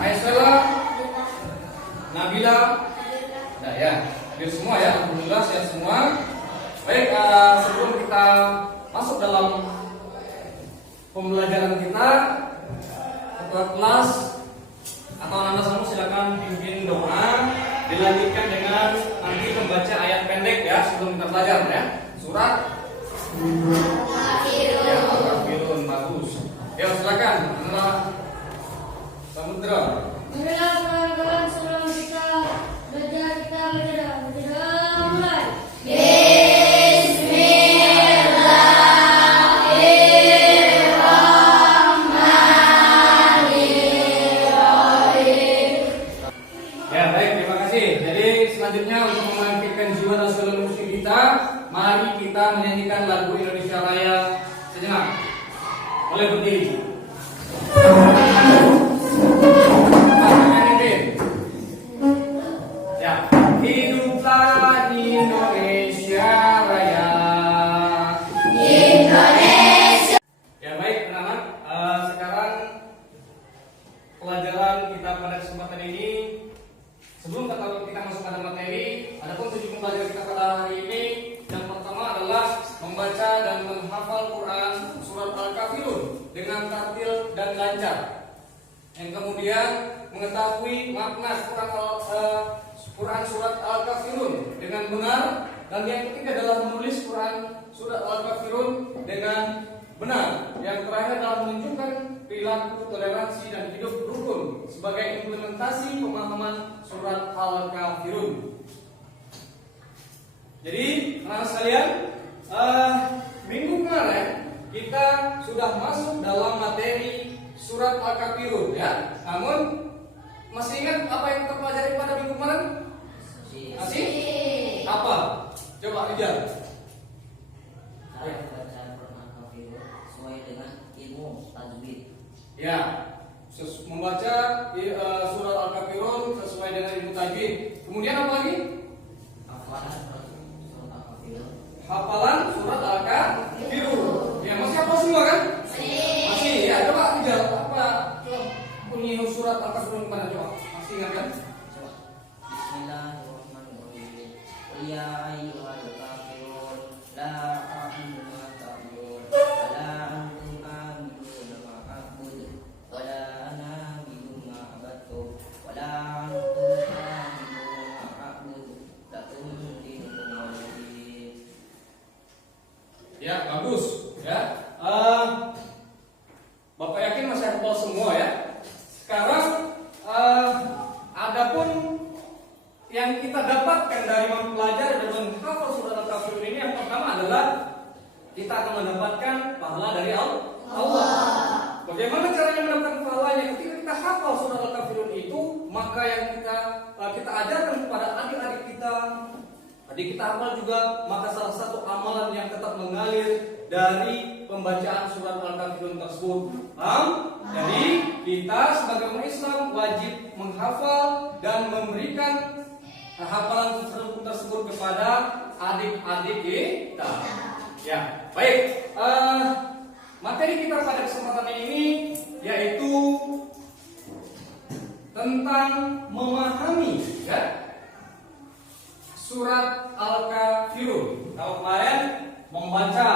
Aisela, Nabila, ada ya. Hadir semua ya, alhamdulillah sehat semua. Baik, sebelum kita masuk dalam pembelajaran kita, ketua kelas atau anak kamu silakan pimpin doa, dilanjutkan dengan nanti membaca ayat pendek ya sebelum kita belajar ya. Surat ya, Al-Kafirun, bagus. Ya, silakan. Samudra. Marilah kawan-kawan sebelum kita belajar kita mulai. Ya baik, terima kasih. Jadi selanjutnya untuk membangkitkan jiwa nasional musik kita, mari kita menyanyikan lagu Indonesia Raya sejenak. Boleh berdiri. Ya, hiduplah Indonesia Raya. Indonesia. Ya baik, anak-anak. Sekarang pelajaran kita pada kesempatan ini, sebelum kita masuk pada materi, ada pun tujuan pembelajaran kita pada hari ini. Yang pertama adalah membaca dan menghafal Quran surat Al-Kafirun dengan tartil dan lancar. Yang kemudian mengetahui makna Quran surat Al-Kafirun dengan benar, dan yang ketiga adalah menulis Quran surat Al-Kafirun dengan benar. Yang terakhir adalah menunjukkan perilaku toleransi dan hidup rukun sebagai implementasi pemahaman surat Al-Kafirun. Jadi, anak sekalian, minggu kemarin kita sudah masuk dalam materi surat Al-Kafirun ya. Namun masih ingat apa yang kita pelajari pada minggu kemarin? Masih? Apa? Coba Rijal. Cara membaca Quran Al-Kafirun sesuai dengan ilmu tajwid. Ya, membaca surat Al-Kafirun sesuai dengan ilmu tajwid. Kemudian apa lagi? Hafalan surat Al-Kafirun. Hafalan surat Al-Kafirun. Ya, masih apa semua kan? Masih. Ya, coba Rijal, apa bunyi surat Al-Kafirun mana coba? Masih ingat kan? Coba. Bismillahirrahmanirrahim. Qul ya ayyuhal kafirun la a'budu ma ta'budun wa la antum a'buduna ma a'budu wa la ana a'budu ma abadtum wa la antum a'buduna ma a'budu lakum dinukum waliyadin. Ya, bagus. Ya. Bapak yakin masih hafal semua ya. Sekarang adapun yang kita dapatkan dari mempelajari dan menghafal surat Al-Kafirun ini, yang pertama adalah kita akan mendapatkan pahala dari Allah. Bagaimana caranya mendapatkan pahalanya? Ketika kita hafal surat Al-Kafirun itu, maka yang kita ajarkan kepada adik-adik kita, adik kita hafal juga, maka salah satu amalan yang tetap mengalir dari pembacaan surat Al-Kafirun tersebut. Jadi kita sebagai umat Islam wajib menghafal dan memberikan hafalan tersebut kepada adik-adik kita. Ya, baik. Materi kita pada kesempatan ini yaitu tentang memahami ya, surat Al-Kafirun. Kalau kemarin membaca,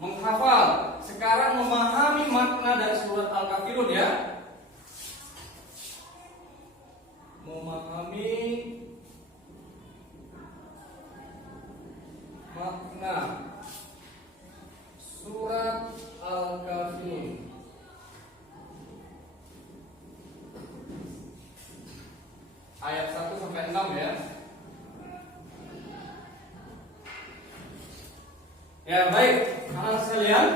menghafal, sekarang memahami makna dari surat Al-Kafirun ya. Memahami makna surat Al-Kafirun. Ayat 1 sampai 6 ya. Ya baik, anak sekalian.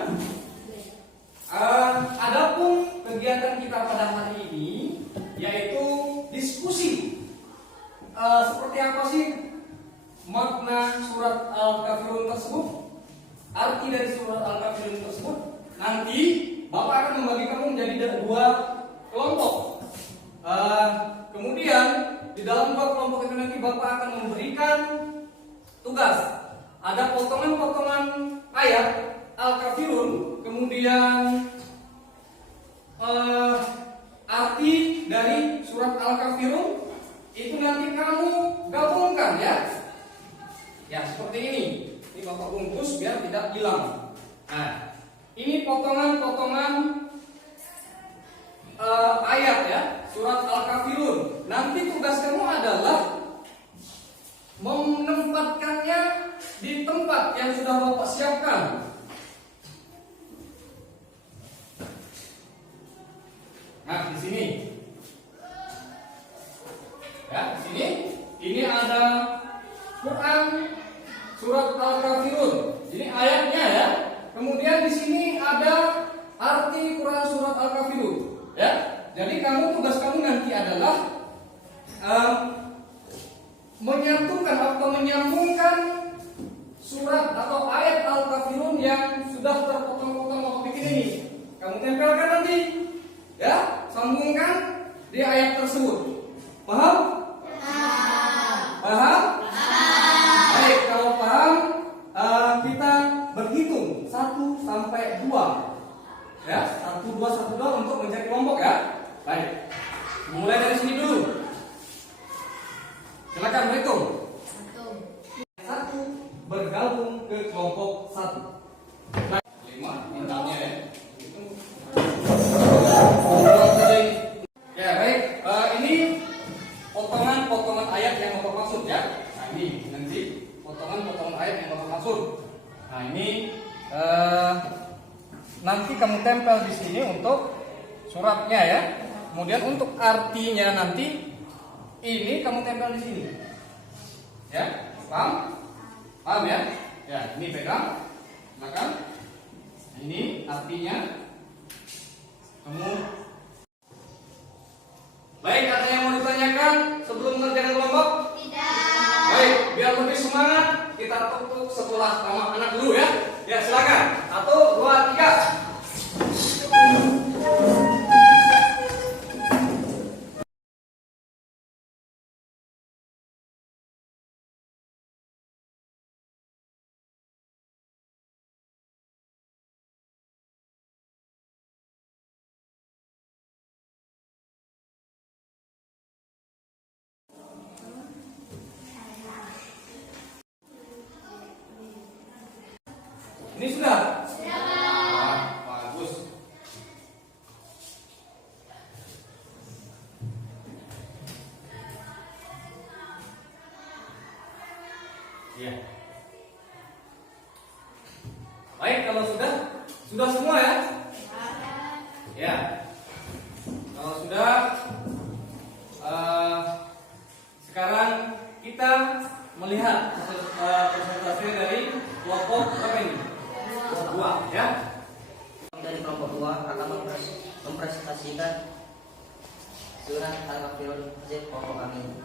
Adapun kegiatan kita pada hari ini yaitu diskusi. Seperti apa sih makna surat Al-Kafirun tersebut? Arti dari surat Al-Kafirun tersebut. Nanti Bapak akan membagi kamu menjadi dua kelompok. Kemudian di dalam dua kelompok itu nanti Bapak akan memberikan tugas. Ada potongan-potongan ayat Al-Kafirun, kemudian arti dari surat Al-Kafirun itu nanti kamu gabungkan ya. Ya, seperti ini. Ini Bapak bungkus biar tidak hilang. Nah, ini potongan-potongan ayat ya, surat Al-Kafirun. Nanti tugas kamu adalah menempatkannya di tempat yang sudah Bapak siapkan. Nah, di sini. Ya, di sini. Ini ada Quran surat Al-Kafirun. Ini ayatnya ya. Kemudian di sini ada arti Quran surat Al-Kafirun. Ya. Jadi tugas kamu nanti adalah menyatukan atau menyambungkan surat atau ayat Al-Kafirun yang sudah terpotong-potong Bapak bikin ini. Kamu tempelkan nanti. Ya, sambungkan di ayat tersebut. Paham? Paham? Baik, kalau paham, kita berhitung 1 sampai 2. Ya, 1 2 1 2 untuk mencari kelompok ya. Baik. Mulai dari sini dulu. Silakan berhitung. 1 bergabung ke kelompok 1. Baik, 5 bintangnya ya. Ya, baik. Ini potongan-potongan ayat yang Bapak maksud ya. Nah, ini nanti potongan-potongan ayat yang Bapak maksud. Nah, ini nanti kamu tempel di sini untuk suratnya ya. Kemudian untuk artinya nanti ini kamu tempel di sini. Ya, paham? Paham ya? Ya, ini pegang. Silakan. Ini artinya kamu. Baik, ada yang mau ditanyakan sebelum mengerjakan kelompok? Tidak. Baik, biar lebih semangat kita tutup setelah nama anak dulu ya. Ya, silakan. 1 2 3. Ini sudah? Sudah. Nah, bagus. Ya. Baik, kalau sudah semua ya? Ya. Kalau sudah, sekarang kita melihat presentasi dari kelompok berapa ini? 2 ya. Dari kelompok 2 akan mempresentasikan surat Al-Kafirun Z kelompok kami.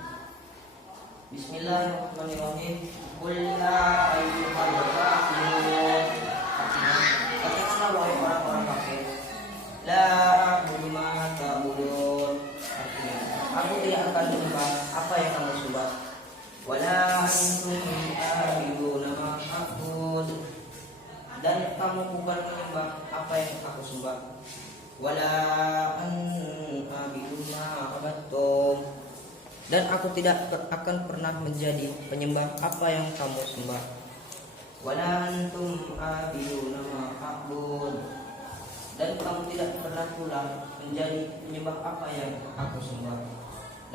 Bismillahirrahmanirrahim. Qul ya ayyuhal kafirun. Katakanlah wahai orang-orang kafir, la a'budu ma ta'budun. Artinya, aku tidak akan menyembah apa yang kamu sembah. Wala antum a'buduna ma a'bud. Dan kamu bukan menyembah apa yang aku sembah. Wala a'budu ma abattum. Dan aku tidak akan pernah menjadi penyembah apa yang kamu sembah. Wala antum a'buduna ma a'bud. Dan kamu tidak pernah pula menjadi penyembah apa yang aku sembah.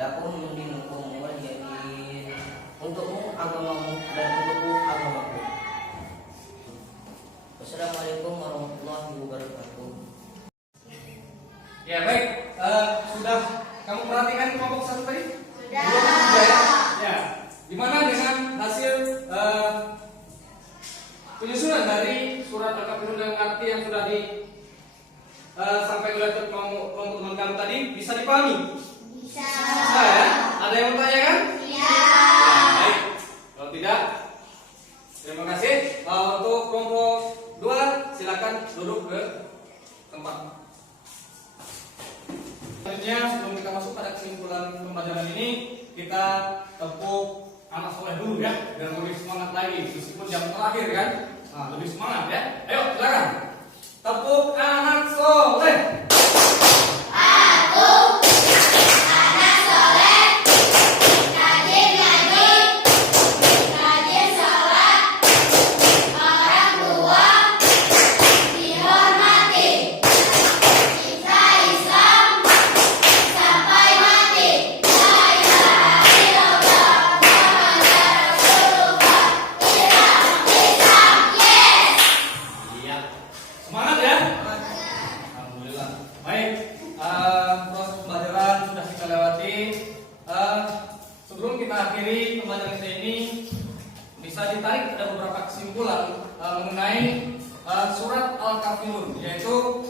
Lakum dinukum waliyadin. Untukmu agamamu dan untukku agamaku. Wassalamualaikum warahmatullahi wabarakatuh. Ya, baik. Sudah kamu perhatikan kelompok 1 tadi? Sudah. Ya. Gimana dengan hasil penyusunan dari surat Al-Kafirun dengan arti yang sudah sampai oleh kelompok teman kamu tadi, bisa dipahami? Bisa. Bisa ya? Ada yang mau tanyakan? Iya. Ya, baik. Kalau tidak, terima kasih. Untuk kelompok 2, silakan duduk ke tempat. Selanjutnya, sebelum kita masuk pada kesimpulan pembelajaran ini, kita tepuk anak soleh dulu ya, biar lebih semangat lagi. Meskipun jam terakhir kan, nah, lebih semangat ya. Ayo, silakan. Tepuk anak soleh. 1 pembelajaran kita ini bisa ditarik ada beberapa kesimpulan mengenai surat Al-Kafirun, yaitu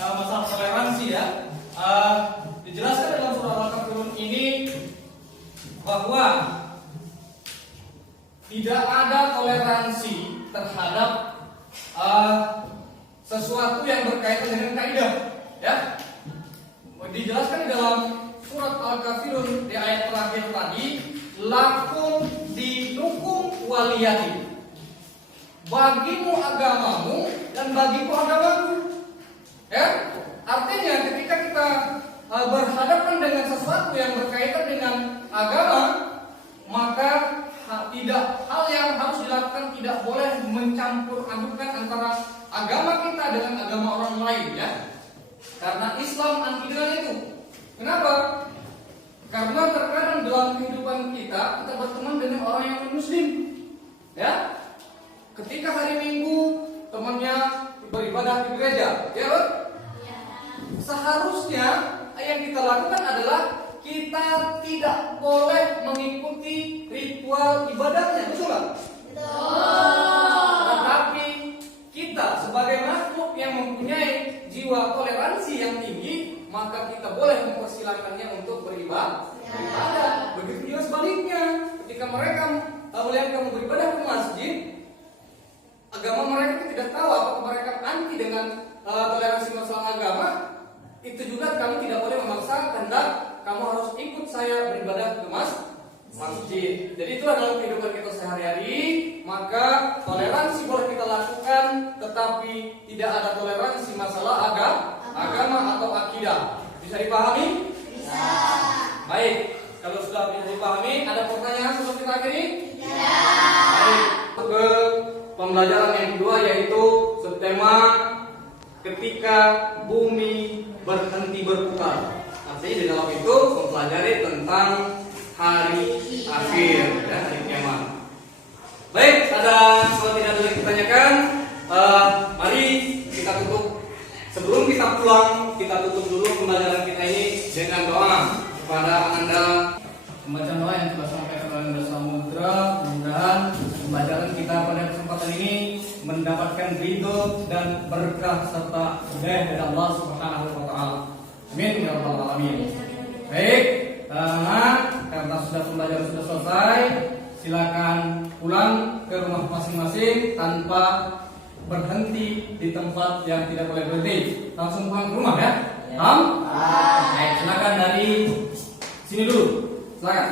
masalah toleransi ya. Dijelaskan dalam surat Al-Kafirun ini bahwa tidak ada toleransi terhadap sesuatu yang berkaitan dengan kaidah ya. Dijelaskan di dalam surat Al-Kafirun di ayat terakhir tadi, lakum dinukum waliyati, bagimu agamamu dan bagiku agamaku ya. Artinya ketika kita berhadapan dengan sesuatu yang berkaitan dengan agama, maka tidak hal yang harus dilakukan tidak boleh mencampur adukan antara agama kita dengan agama orang lain ya. Karena Islam anti dengan itu. Kenapa? Karena terkadang dalam kehidupan kita berteman dengan orang yang non-muslim ya. Ketika hari Minggu temannya beribadah di gereja ya, seharusnya yang kita lakukan adalah kita tidak boleh mengikuti ritual ibadahnya, betul nggak? Tetapi kita sebagai makhluk yang mempunyai jiwa toleransi yang tinggi, maka kita boleh mempersilakannya untuk beribadah. Begitu juga sebaliknya, ketika mereka melihat kamu beribadah ke masjid, agama mereka tidak tahu apakah mereka anti dengan toleransi masalah agama, itu juga kamu tidak boleh memaksa kehendak kamu harus ikut saya beribadah ke masjid. Jadi itu adalah kehidupan kita sehari-hari. Maka toleransi boleh kita lakukan, tetapi tidak ada toleransi masalah agama atau akidah. Bisa dipahami? Bisa. Baik, kalau sudah bisa dipahami, ada pertanyaan sebelum kita akhiri? Ya. Baik, ke pembelajaran yang kedua, yaitu subtema ketika bumi berhenti berputar. Artinya di dalam itu mempelajari tentang hari akhir dan hari kiamat. Baik, kalau tidak ada yang ditanyakan, mari kita tutup. Sebelum kita pulang, kita tutup dulu pembelajaran kita ini dengan doa kepada Anda. Pembacaan doa yang telah sampaikan oleh Anda Samudra, mudah-mudahan pembelajaran kita pada kesempatan ini mendapatkan ridho dan berkah serta hidayah dari Allah Subhanahu wa taala. Amin ya rabbal alamin. Baik, karena sudah pembelajaran sudah selesai, silakan pulang ke rumah masing-masing tanpa berhenti di tempat yang tidak boleh berhenti. Langsung pulang ke rumah ya. Baik, silakan dari sini dulu. Silakan.